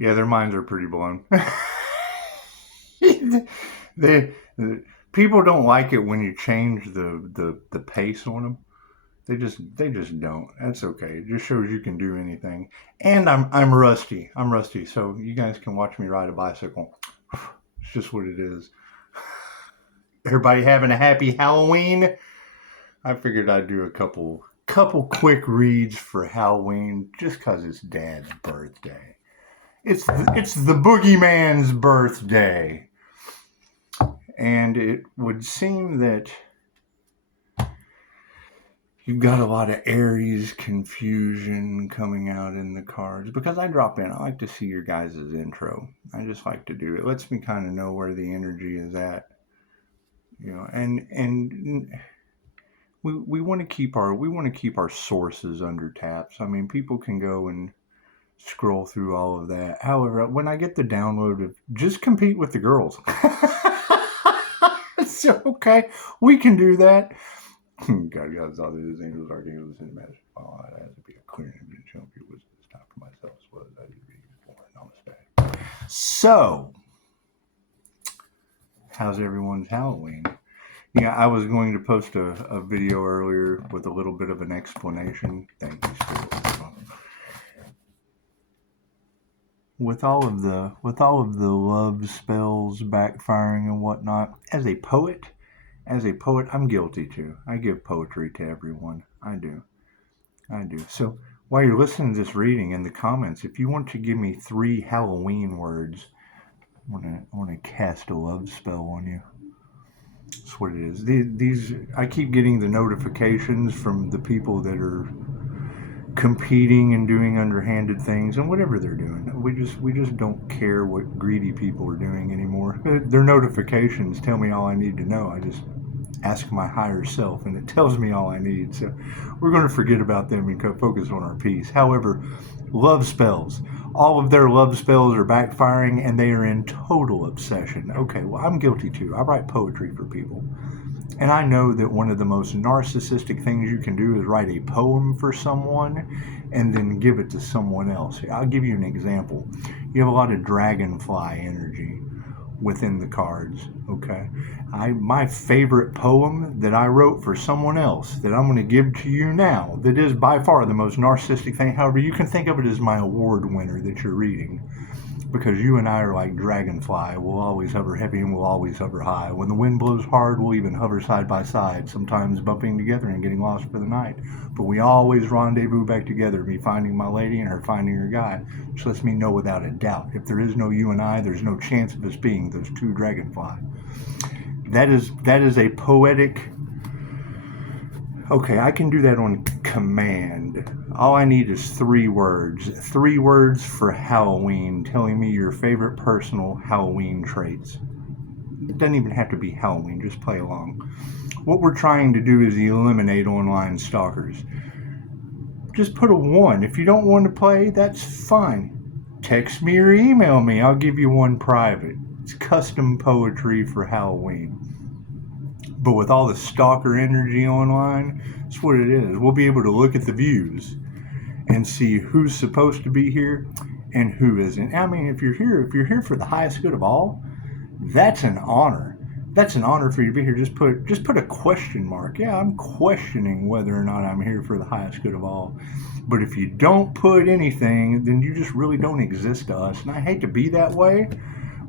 Yeah, their minds are pretty blown. they People don't like it when you change the pace on them. They just don't. That's okay. It just shows you can do anything. And I'm rusty. I'm rusty, so you guys can watch me ride a bicycle. It's just what it is. Everybody having a happy Halloween? I figured I'd do a couple quick reads for Halloween just because it's Dad's birthday. It's the boogeyman's birthday. And it would seem that you've got a lot of Aries confusion coming out in the cards. Because I drop in, I like to see your guys' intro. I just like to do it. It lets me kind of know where the energy is at. You know, and we want to keep our sources under taps. I mean, people can go and scroll through all of that. However, when I get the download of just compete with the girls, so okay, we can do that. God, all these angels, archangels, and magic. Oh, that has to be a clear image. Show me was this time for myself. So that is being born. Namaste. So, how's everyone's Halloween? Yeah, I was going to post a video earlier with a little bit of an explanation. Thank you, Spirit. With all of the love spells backfiring and whatnot, as a poet, I'm guilty too. I give poetry to everyone. I do. So while you're listening to this reading, in the comments, if you want to give me 3 Halloween words, I want to cast a love spell on you. That's what it is. These I keep getting the notifications from the people that are competing and doing underhanded things, and whatever they're doing, we just don't care what greedy people are doing anymore. Their notifications tell me all I need to know. I just ask my higher self, and it tells me all I need. So we're going to forget about them and focus on our peace. However, love spells. All of their love spells are backfiring, and they are in total obsession. Okay, well, I'm guilty too. I write poetry for people. And I know that one of the most narcissistic things you can do is write a poem for someone and then give it to someone else. I'll give you an example. You have a lot of dragonfly energy within the cards, okay? My favorite poem that I wrote for someone else that I'm going to give to you now, that is by far the most narcissistic thing. However, you can think of it as my award winner that you're reading, because you and I are like dragonfly. We'll always hover heavy and we'll always hover high. When the wind blows hard, we'll even hover side by side, sometimes bumping together and getting lost for the night. But we always rendezvous back together, me finding my lady and her finding her guy, which lets me know without a doubt, if there is no you and I, there's no chance of us being those 2 dragonfly. That is a poetic... Okay, I can do that on command. All I need is 3 words. 3 words for Halloween, telling me your favorite personal Halloween traits. It doesn't even have to be Halloween, just play along. What we're trying to do is eliminate online stalkers. Just put a 1. If you don't want to play, that's fine. Text me or email me. I'll give you 1 private. It's custom poetry for Halloween. But with all the stalker energy online, that's what it is. We'll be able to look at the views and see who's supposed to be here and who isn't. I mean, if you're here for the highest good of all, that's an honor. That's an honor for you to be here. Just put a question mark. Yeah, I'm questioning whether or not I'm here for the highest good of all. But if you don't put anything, then you just really don't exist to us. And I hate to be that way,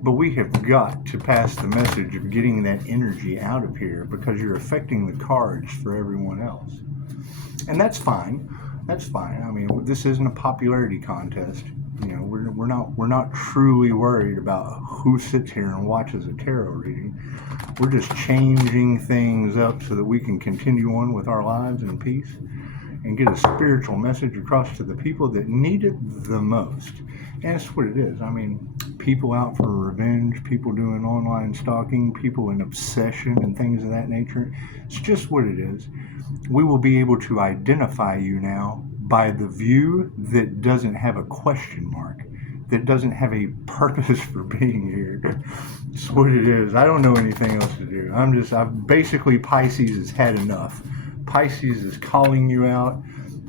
but we have got to pass the message of getting that energy out of here, because you're affecting the cards for everyone else. And that's fine. That's fine. I mean, this isn't a popularity contest. You know, we're not truly worried about who sits here and watches a tarot reading. We're just changing things up so that we can continue on with our lives in peace and get a spiritual message across to the people that need it the most. And that's what it is. I mean, people out for revenge, people doing online stalking, people in obsession and things of that nature. It's just what it is. We will be able to identify you now by the view that doesn't have a question mark, that doesn't have a purpose for being here. It's what it is. I don't know anything else to do. I've basically, Pisces has had enough. Pisces is calling you out.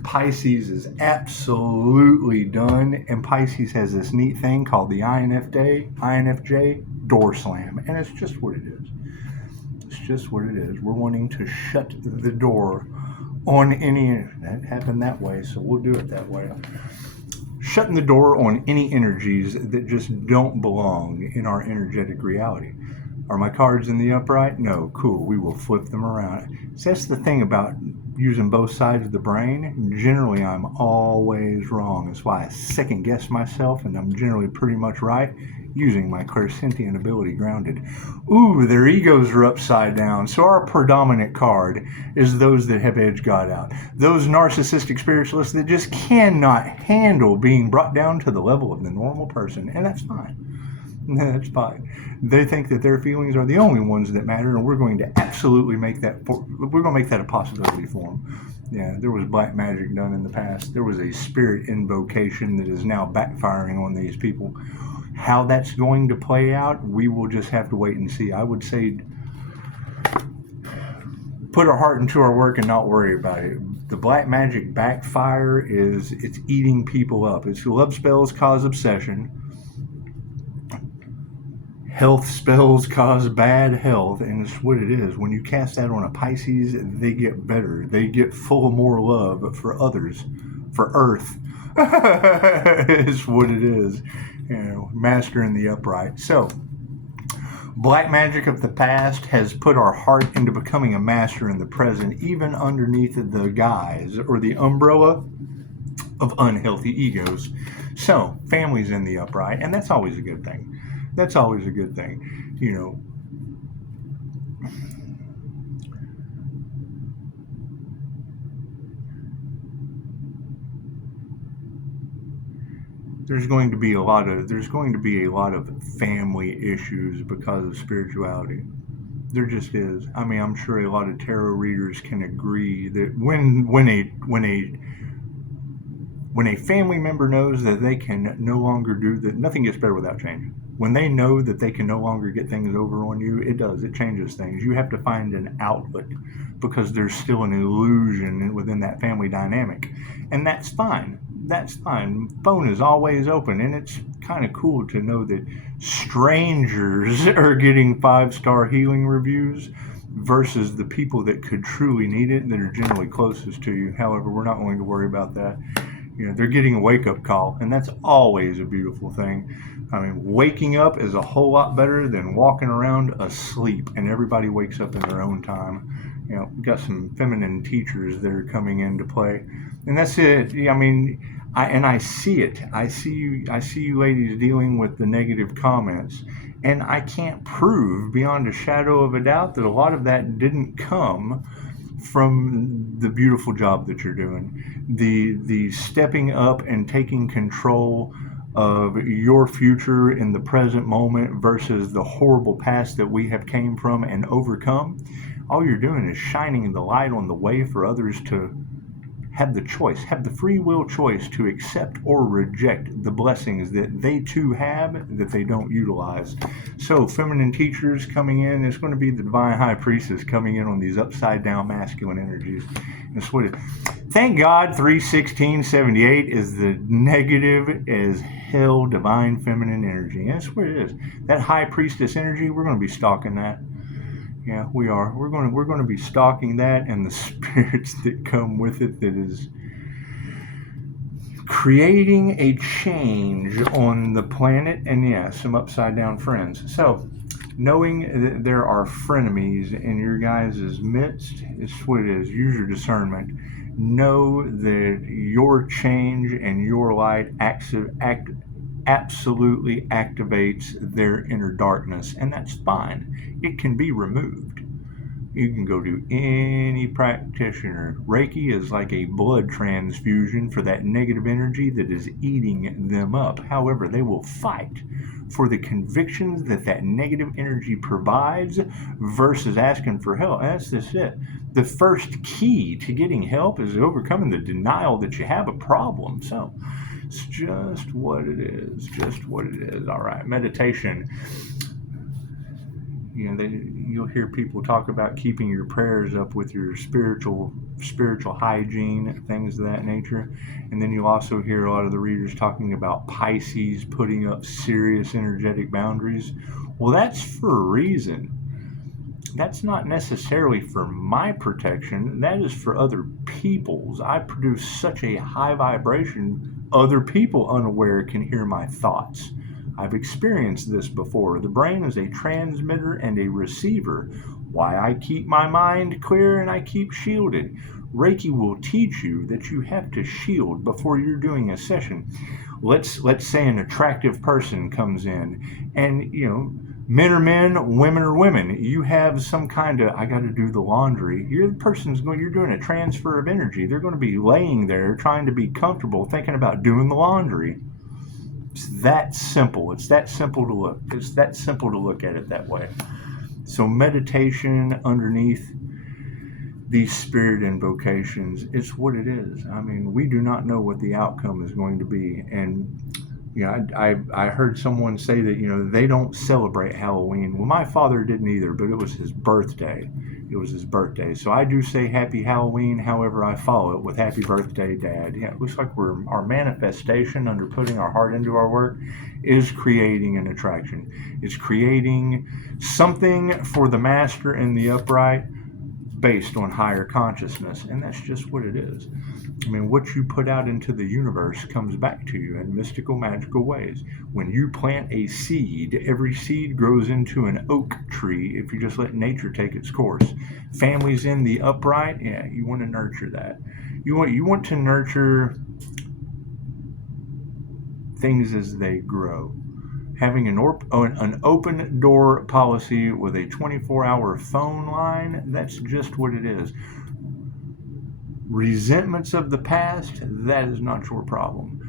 Pisces is absolutely done, and Pisces has this neat thing called the INFJ door slam, and it's just what it is. It's just what it is. We're wanting to shut the door on any, that happened that way, so we'll do it that way. Shutting the door on any energies that just don't belong in our energetic reality. Are my cards in the upright? No. Cool. We will flip them around. So that's the thing about using both sides of the brain. Generally, I'm always wrong. That's why I second guess myself, and I'm generally pretty much right using my clairsentient ability grounded. Ooh, their egos are upside down. So our predominant card is those that have edged God out. Those narcissistic spiritualists that just cannot handle being brought down to the level of the normal person. And that's fine. That's fine. They think that their feelings are the only ones that matter, and we're going to absolutely make that a possibility for them. Yeah, there was black magic done in the past. There was a spirit invocation that is now backfiring on these people. How that's going to play out, we will just have to wait and see. I would say put our heart into our work and not worry about it. The black magic backfire it's eating people up. It's love spells cause obsession. Health spells cause bad health, and it's what it is. When you cast that on a Pisces, they get better. They get full of more love for others, for Earth. It's what it is. Master in the upright. So, black magic of the past has put our heart into becoming a master in the present, even underneath the guise or the umbrella of unhealthy egos. So, family's in the upright, and that's always a good thing. That's always a good thing. There's going to be a lot of family issues because of spirituality. There just is. I mean, I'm sure a lot of tarot readers can agree that when a family member knows that they can no longer do that, nothing gets better without change. When they know that they can no longer get things over on you, it changes things. You have to find an outlet because there's still an illusion within that family dynamic. And that's fine. That's fine. Phone is always open, and it's kind of cool to know that strangers are getting 5-star healing reviews versus the people that could truly need it that are generally closest to you. However, we're not going to worry about that. They're getting a wake-up call, and that's always a beautiful thing. I mean, waking up is a whole lot better than walking around asleep, and everybody wakes up in their own time. We've got some feminine teachers that are coming into play, and that's it. I mean, I see it. I see you ladies dealing with the negative comments, and I can't prove beyond a shadow of a doubt that a lot of that didn't come from the beautiful job that you're doing. The stepping up and taking control of your future in the present moment versus the horrible past that we have came from and overcome. All you're doing is shining the light on the way for others to have the choice, have the free will choice to accept or reject the blessings that they too have that they don't utilize. So feminine teachers coming in, it's going to be the divine high priestess coming in on these upside down masculine energies. That's what it. Thank God 31678 is the negative as hell divine feminine energy. And that's what it is. That high priestess energy, we're going to be stalking that. Yeah, we are. We're going to be stalking that and the spirits that come with it that is creating a change on the planet, and yeah, some upside down friends. So, knowing that there are frenemies in your guys' midst, is what it is. Use your discernment. Know that your change and your light absolutely activates their inner darkness, and that's fine. It can be removed. You can go to any practitioner. Reiki is like a blood transfusion for that negative energy that is eating them up. However, they will fight for the convictions that that negative energy provides versus asking for help. That's just it. The first key to getting help is overcoming the denial that you have a problem. So it's just what it is. Just what it is. All right. Meditation. You'll hear people talk about keeping your prayers up with your spiritual hygiene, things of that nature. And then you'll also hear a lot of the readers talking about Pisces putting up serious energetic boundaries. Well, that's for a reason. That's not necessarily for my protection. That is for other people's. I produce such a high vibration, other people unaware can hear my thoughts. I've experienced this before. The brain is a transmitter and a receiver. Why I keep my mind clear and I keep shielded. Reiki will teach you that you have to shield before you're doing a session. Let's say an attractive person comes in, and men are men, women are women. You have some kind of, I got to do the laundry. You're doing a transfer of energy. They're going to be laying there trying to be comfortable, thinking about doing the laundry. It's that simple. It's that simple to look. It's that simple to look at it that way. So meditation underneath these spirit invocations, it's what it is. I mean, we do not know what the outcome is going to be. And I heard someone say that they don't celebrate Halloween. Well, my father didn't either, but it was his birthday. It was his birthday, so I do say Happy Halloween. However, I follow it with Happy Birthday, Dad. Yeah, it looks like our manifestation under putting our heart into our work is creating an attraction. It's creating something for the master in the upright based on higher consciousness, and that's just what it is. I mean, what you put out into the universe comes back to you in mystical, magical ways. When you plant a seed, every seed grows into an oak tree if you just let nature take its course. Families in the upright, yeah, you want to nurture that. You want to nurture things as they grow. Having an open door policy with a 24-hour phone line, that's just what it is. Resentments of the past, that is not your problem.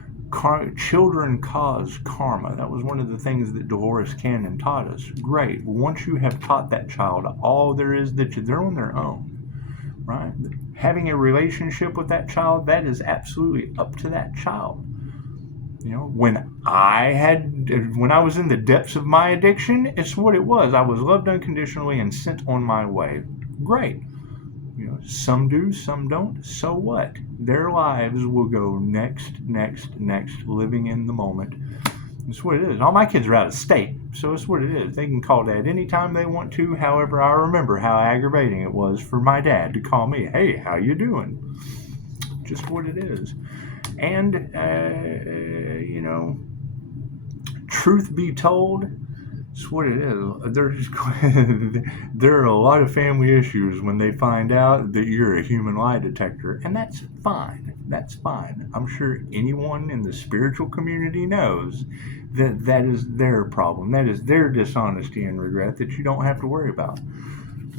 Children cause karma. That was one of the things that Dolores Cannon taught us. Great. Once you have taught that child all there is that they're on their own, right? Having a relationship with that child, that is absolutely up to that child. When I was in the depths of my addiction, it's what it was. I was loved unconditionally and sent on my way. Great. Some do, some don't. So what? Their lives will go next, living in the moment. It's what it is. All my kids are out of state, so it's what it is. They can call Dad anytime they want to. However, I remember how aggravating it was for my dad to call me, "Hey, how you doing?" Just what it is. And, truth be told, it's what it is. There are a lot of family issues when they find out that you're a human lie detector, and that's fine. That's fine. I'm sure anyone in the spiritual community knows that is their problem. That is their dishonesty and regret that you don't have to worry about.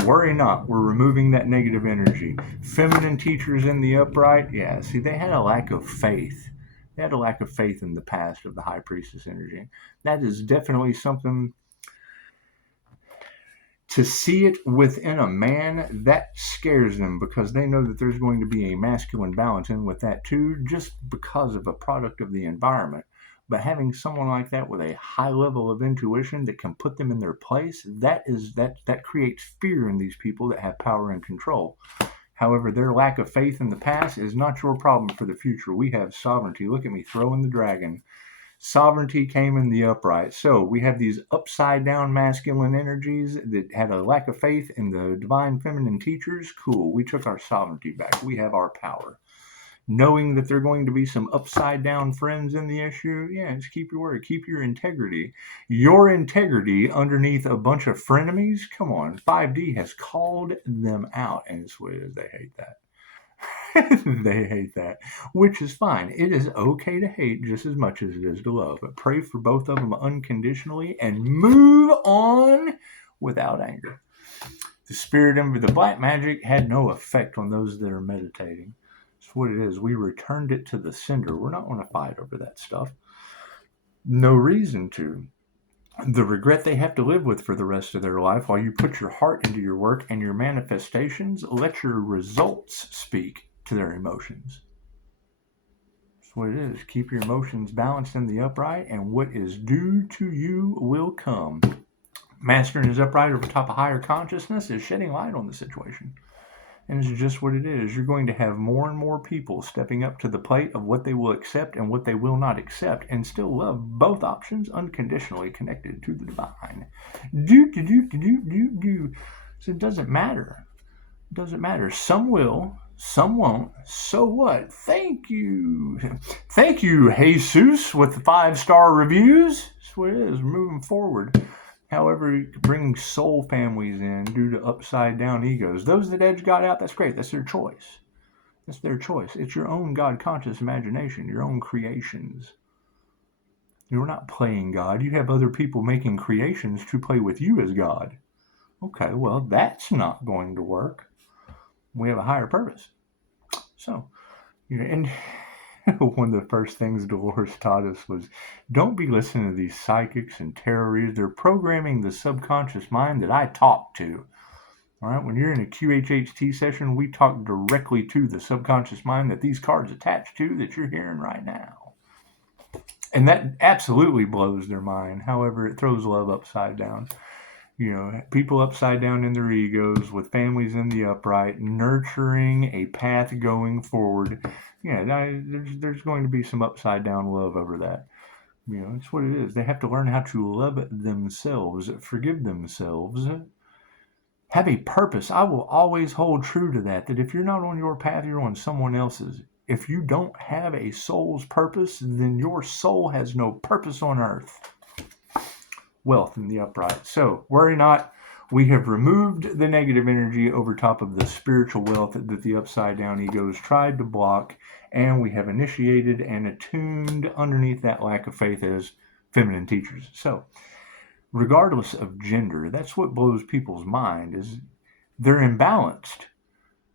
Worry not. We're removing that negative energy. Feminine teachers in the upright, yeah, see, they had a lack of faith. They had a lack of faith in the past of the high priestess energy. That is definitely something. To see it within a man, that scares them because they know that there's going to be a masculine balance in with that too, just because of a product of the environment. But having someone like that with a high level of intuition that can put them in their place, that creates fear in these people that have power and control. However, their lack of faith in the past is not your problem for the future. We have sovereignty. Look at me throwing the dragon. Sovereignty came in the upright. So we have these upside down masculine energies that had a lack of faith in the divine feminine teachers. Cool. We took our sovereignty back. We have our power. Knowing that there are going to be some upside down friends in the issue, yeah, just keep your word. Keep your integrity. Your integrity underneath a bunch of frenemies? Come on. 5D has called them out. And it's what it is. They hate that. They hate that, which is fine. It is okay to hate just as much as it is to love. But pray for both of them unconditionally and move on without anger. The spirit of the black magic had no effect on those that are meditating. That's what it is. We returned it to the sender. We're not going to fight over that stuff. No reason to. The regret they have to live with for the rest of their life while you put your heart into your work and your manifestations, let your results speak to their emotions. That's what it is. Keep your emotions balanced in the upright, and what is due to you will come. Master in his upright over top of higher consciousness is shedding light on the situation. And it's just what it is. You're going to have more and more people stepping up to the plate of what they will accept and what they will not accept, and still love both options unconditionally connected to the divine. So it doesn't matter. It doesn't matter. Some will, some won't. So what? Thank you. Thank you, Jesus, with the 5-star reviews. That's what it is. We're moving forward. However, bringing soul families in due to upside down egos. Those that edge God out, that's great. That's their choice. That's their choice. It's your own God conscious imagination, your own creations. You're not playing God. You have other people making creations to play with you as God. Okay, well, that's not going to work. We have a higher purpose. So, and one of the first things Dolores taught us was, don't be listening to these psychics and tarot readers. They're programming the subconscious mind that I talk to. All right, when you're in a QHHT session, we talk directly to the subconscious mind that these cards attach to that you're hearing right now. And that absolutely blows their mind. However, it throws love upside down. People upside down in their egos with families in the upright, nurturing a path going forward. There's going to be some upside down love over that. It's what it is. They have to learn how to love themselves, forgive themselves, have a purpose. I will always hold true to that if you're not on your path, you're on someone else's. If you don't have a soul's purpose, then your soul has no purpose on earth. Wealth in the upright. So worry not. We have removed the negative energy over top of the spiritual wealth that the upside down egos tried to block, and we have initiated and attuned underneath that lack of faith as feminine teachers. So regardless of gender, that's what blows people's mind, is they're imbalanced.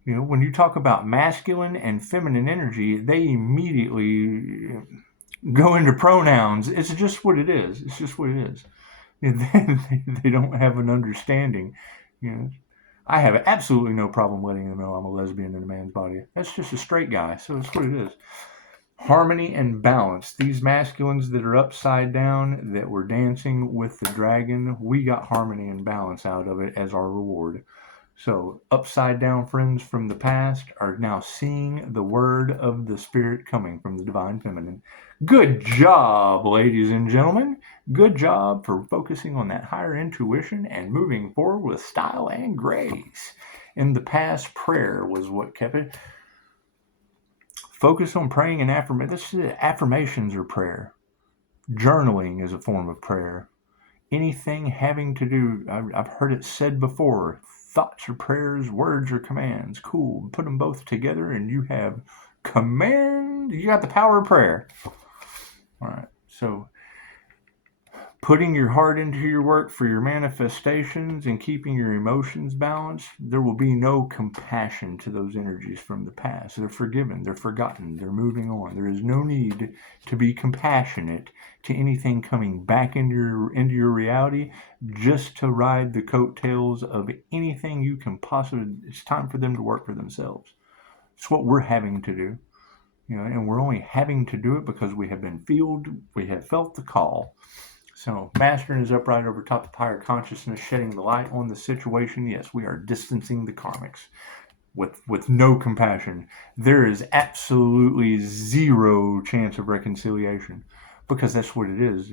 When you talk about masculine and feminine energy, they immediately go into pronouns. It's just what it is. It's just what it is. They don't have an understanding. I have absolutely no problem letting them know I'm a lesbian in a man's body. That's just a straight guy, so that's what it is. Harmony and balance. These masculines that are upside down, that were dancing with the dragon, we got harmony and balance out of it as our reward. So upside down friends from the past are now seeing the word of the spirit coming from the divine feminine. Good job, ladies and gentlemen. Good job for focusing on that higher intuition and moving forward with style and grace. In the past, prayer was what kept it. Focus on praying and affirmation. Affirmations are prayer. Journaling is a form of prayer. Anything having to do, I've heard it said before, thoughts are prayers, words are commands. Cool. Put them both together and you have command. You got the power of prayer. All right. So putting your heart into your work for your manifestations and keeping your emotions balanced, there will be no compassion to those energies from the past. They're forgiven, they're forgotten, they're moving on. There is no need to be compassionate to anything coming back into your reality just to ride the coattails of anything you can possibly. It's time for them to work for themselves. It's what we're having to do. And we're only having to do it because we have felt the call. So, Master is upright over top of higher consciousness, shedding the light on the situation. Yes, we are distancing the karmics with no compassion. There is absolutely zero chance of reconciliation because that's what it is.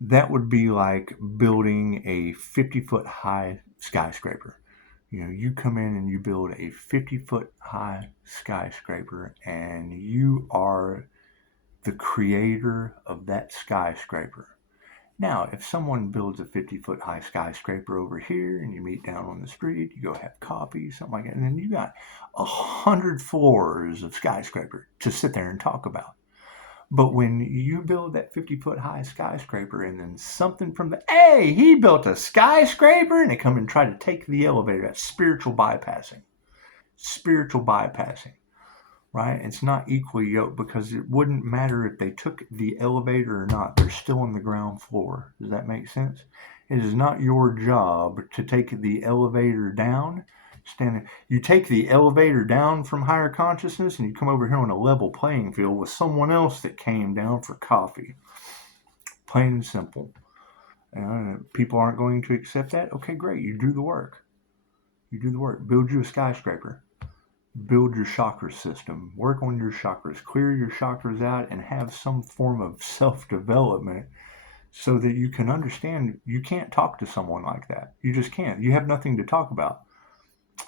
That would be like building a 50-foot high skyscraper. You come in and you build a 50-foot high skyscraper, and you are the creator of that skyscraper. Now, if someone builds a 50-foot high skyscraper over here and you meet down on the street, you go have coffee, something like that, and then you got 100 floors of skyscraper to sit there and talk about. But when you build that 50-foot high skyscraper and then something from hey, he built a skyscraper, and they come and try to take the elevator, that's spiritual bypassing. Spiritual bypassing. Right? It's not equally yoked because it wouldn't matter if they took the elevator or not. They're still on the ground floor. Does that make sense? It is not your job to take the elevator down. You take the elevator down from higher consciousness and you come over here on a level playing field with someone else that came down for coffee. Plain and simple. People aren't going to accept that. Okay, great. You do the work. You do the work. Build you a skyscraper. Build your chakra system. Work on your chakras. Clear your chakras out and have some form of self-development so that you can understand you can't talk to someone like that. You just can't. You have nothing to talk about,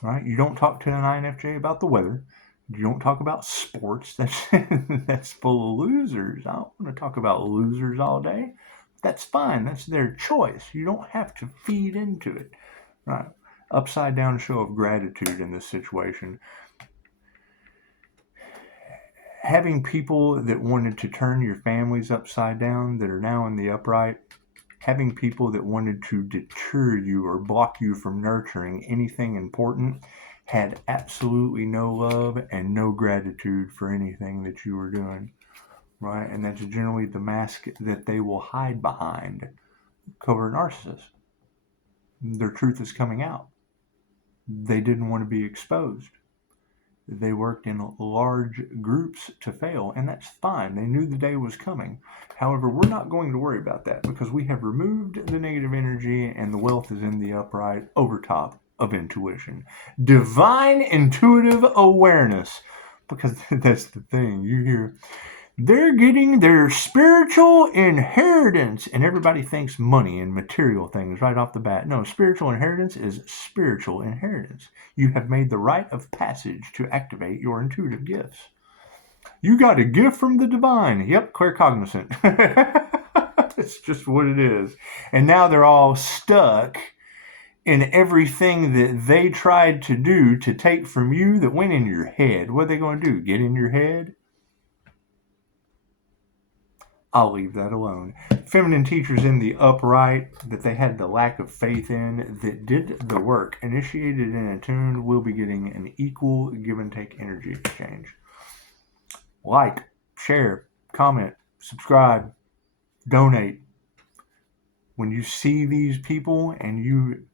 right? You don't talk to an INFJ about the weather. You don't talk about sports. That's full of losers. I don't want to talk about losers all day. That's fine. That's their choice. You don't have to feed into it, right? Upside down show of gratitude in this situation. Having people that wanted to turn your families upside down that are now in the upright, having people that wanted to deter you or block you from nurturing anything important had absolutely no love and no gratitude for anything that you were doing, right? And that's generally the mask that they will hide behind. Covert narcissists. Their truth is coming out. They didn't want to be exposed. They worked in large groups to fail, and that's fine. They knew the day was coming. However, we're not going to worry about that because we have removed the negative energy and the wealth is in the upright over top of intuition. Divine intuitive awareness. Because that's the thing. You hear, they're getting their spiritual inheritance. And everybody thinks money and material things right off the bat. No, spiritual inheritance is spiritual inheritance. You have made the rite of passage to activate your intuitive gifts. You got a gift from the divine. Yep, claircognizant. It's just what it is. And now they're all stuck in everything that they tried to do to take from you that went in your head. What are they going to do? Get in your head? I'll leave that alone. Feminine teachers in the upright that they had the lack of faith in that did the work, initiated and attuned, will be getting an equal give and take energy exchange. Like, share, comment, subscribe, donate. When you see these people and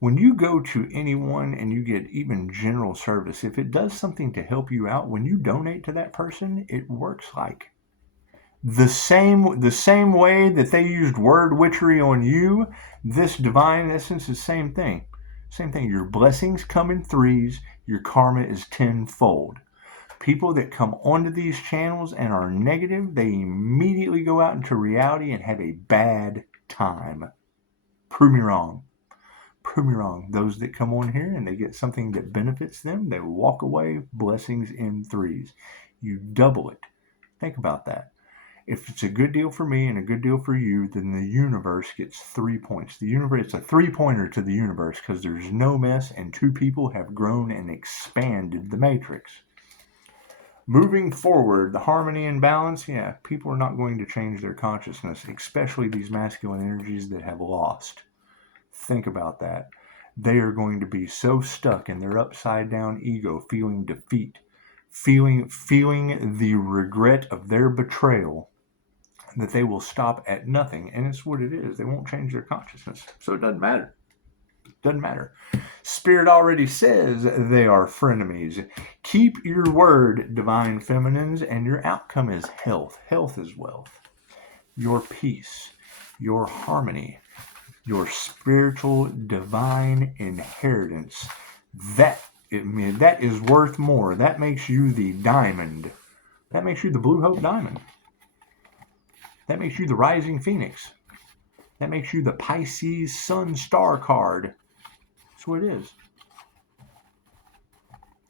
when you go to anyone and you get even general service, if it does something to help you out, when you donate to that person, it works like the same way that they used word witchery on you. This divine essence is same thing. Your blessings come in threes. Your karma is tenfold. People that come onto these channels and are negative, they immediately go out into reality and have a bad time. Prove me wrong. Those that come on here and they get something that benefits them, they walk away, blessings in threes. You double it. Think about that. If it's a good deal for me and a good deal for you, then the universe gets 3 points. It's a 3-pointer to the universe because there's no mess and two people have grown and expanded the matrix. Moving forward, the harmony and balance, people are not going to change their consciousness, especially these masculine energies that have lost. Think about that. They are going to be so stuck in their upside down ego, feeling defeat, feeling the regret of their betrayal, that they will stop at nothing. And it's what it is. They won't change their consciousness. So it doesn't matter. Spirit already says they are frenemies. Keep your word, divine feminines, and your outcome is health. Health is wealth. Your peace, your harmony, your spiritual divine inheritance. That is worth more. That makes you the diamond. That makes you the Blue Hope Diamond. That makes you the Rising Phoenix. That makes you the Pisces Sun Star card. That's what it is.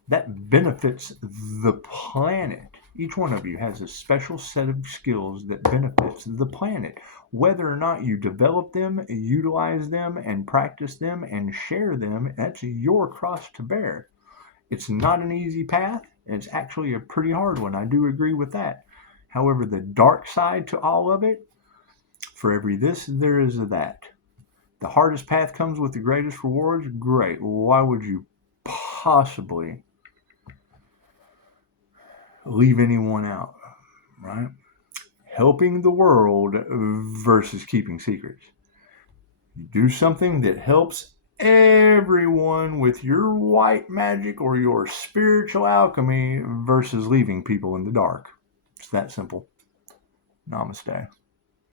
That benefits the planet. Each one of you has a special set of skills that benefits the planet. Whether or not you develop them, utilize them, and practice them, and share them, that's your cross to bear. It's not an easy path. It's actually a pretty hard one. I do agree with that. However, the dark side to all of it, for every this, there is a that. The hardest path comes with the greatest rewards. Great. Why would you possibly leave anyone out, right? Helping the world versus keeping secrets. You do something that helps everyone with your white magic or your spiritual alchemy versus leaving people in the dark. It's that simple. Namaste.